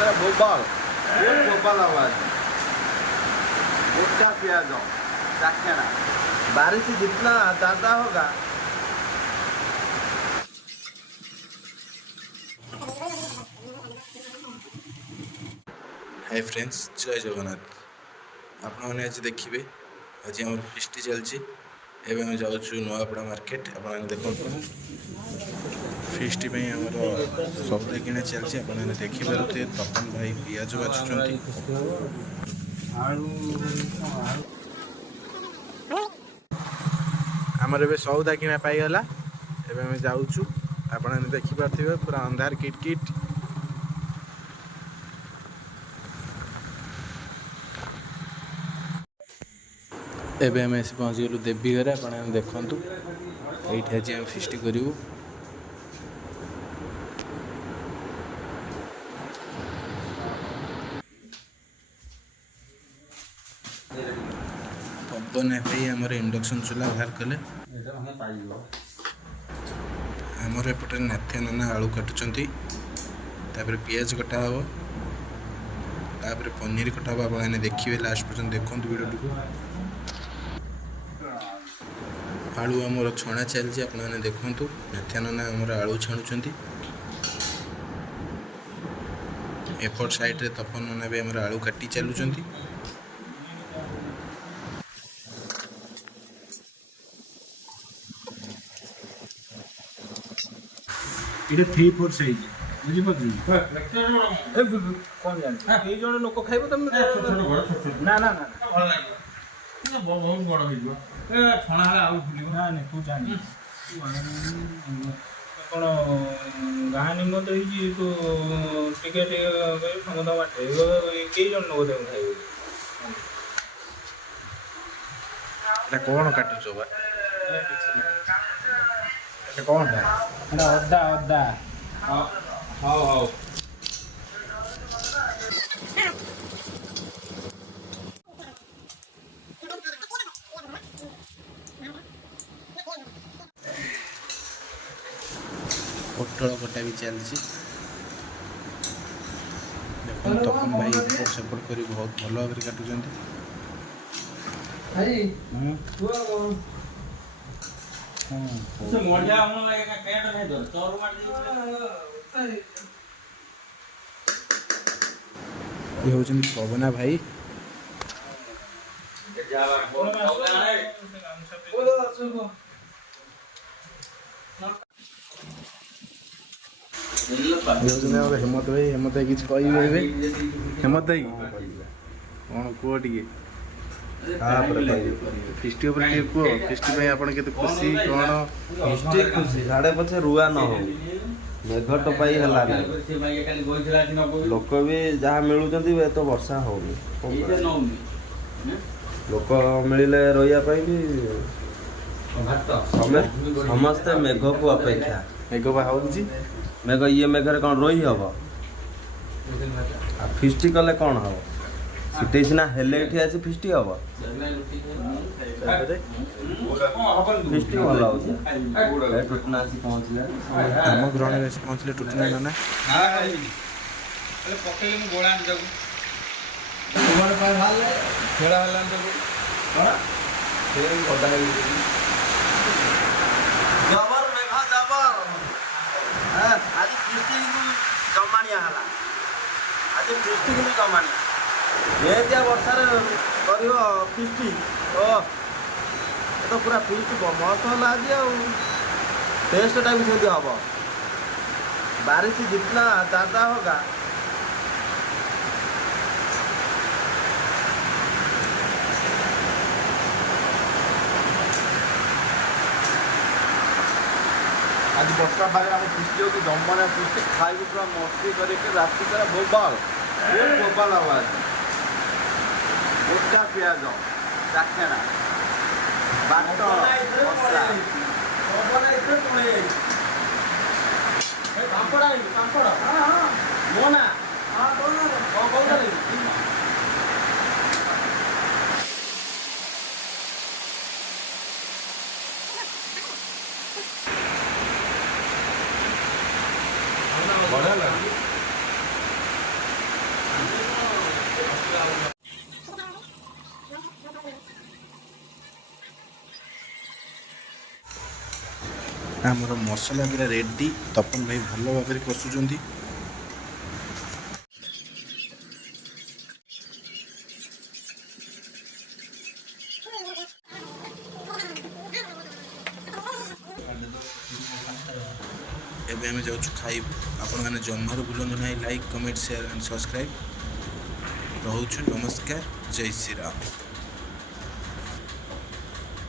तेरा भोपाल ये भोपाल आवाज मोटा प्याज चाखेना बारिश जितना ज़्यादा होगा। हाय फ्रेंड्स, जय जगन्नाथ। आपने आज देखिए आज आम फिस्ट चलती एवं आम जाऊँ नुआपड़ा मार्केट। आप देख फिस्ट आमर सौदा किଣା चलती आप देखिपे तपन भाई पियाज बाछुंट आमर ए सौदा किଣା पाईगला एवं आम जाऊँ आप देखिपे पूरा अंधार किट किट। एबे आम आसी पहुँचीगलु देवी घर। आप देखु ये आज आम फिस्ट करूँ। पवन भाई आमर इंडक्शन चूल्हा बाहर कले। आमर एपटे नाथिया नाना आलू काटुचंती, तापर पियाज कटा हम, तापर पनीर कटा हम। आप देखिए लास्ट पर्यंत देखो वीडियो टी। आलू आमर छणा चलती आप देखु। नाथिया नाना आमर आलू छाणुंट। एपट साइड रे तपन नाना भी आमर आलू काटी चलुंट। এটা 3-4 সাইজ বুঝিপারছি কোন জানি এই জন লোক খাইবো তুমি না না না ভালো লাগিব না বহুত বড় হইব এ ছଣା হলে আউ ফুলিব না না তু জানি কোন গাঁ নিমত হইছি তো টিকে টিকে সমুদ্র বাটে কেই জন লোক দেব খাইবো এটা কোন কাটুছ বা এটা কোনটা এটা অদা অদা हाँ हाँ पोटल कटा भी चलती। देखो तपन भाई एपट सेपट कर बहुत भल भाव काटुंट। ये होचन पवना भाई। हेमंत भाई हेमंत भाई किसी कह हेमंत भाई कौन कह टे फिस्ट कह फिस्ट आप खुशी कौन फिस्ट खुशी साढ़े पछे रुआ न हो मेघ टपाई है लोक भी जहाँ मिलुंट तो वर्षा हो लोक मिले रही भी समस्ते मेघ को अपेक्षा मेघ बा मेघ ये मेघरे कौन रही हम फिस्ट कले कौन हम सीटे सीना हेले आसी फिस्ट हम फिस्ट भल टुटना आसी पहुँचले आम ग्रहण पहुँचले टुटना नाना जबर मेघ जबर आज फिस्ट जमानिया हला आज फिस्ट कि जमानिया ये दिया वर्षा कर फिस्ट तो पूरा फिस्ट मस्त है आज टेस्टा भी सेमती हम बारिश जितना ज़्यादा होगा आज वर्षा पागे आम फिस्ट हो जमाना फिस्ट खाइबू पूरा मस्ती करके राति सारा भोपाल ये भोपाल आवाज मोटा प्याज चाखेना बाट मसला मोना बढ़िया लगे ଆମର ମସଲା ପୁରା ରେଡ଼ି। ତପନ ଭାଇ ଭଲ ଭାବରେ କଷୁଛନ୍ତି। ଏବେ ଆମେ ଯାଉଛୁ ଖାଇବୁ। ଆପଣମାନେ ଜମାରୁ ଭୁଲନ୍ତୁ ନାହିଁ like, comment, share and subscribe. ରହୁଛୁ। ନମସ୍କାର। ଜୟ ଶ୍ରୀରାମ।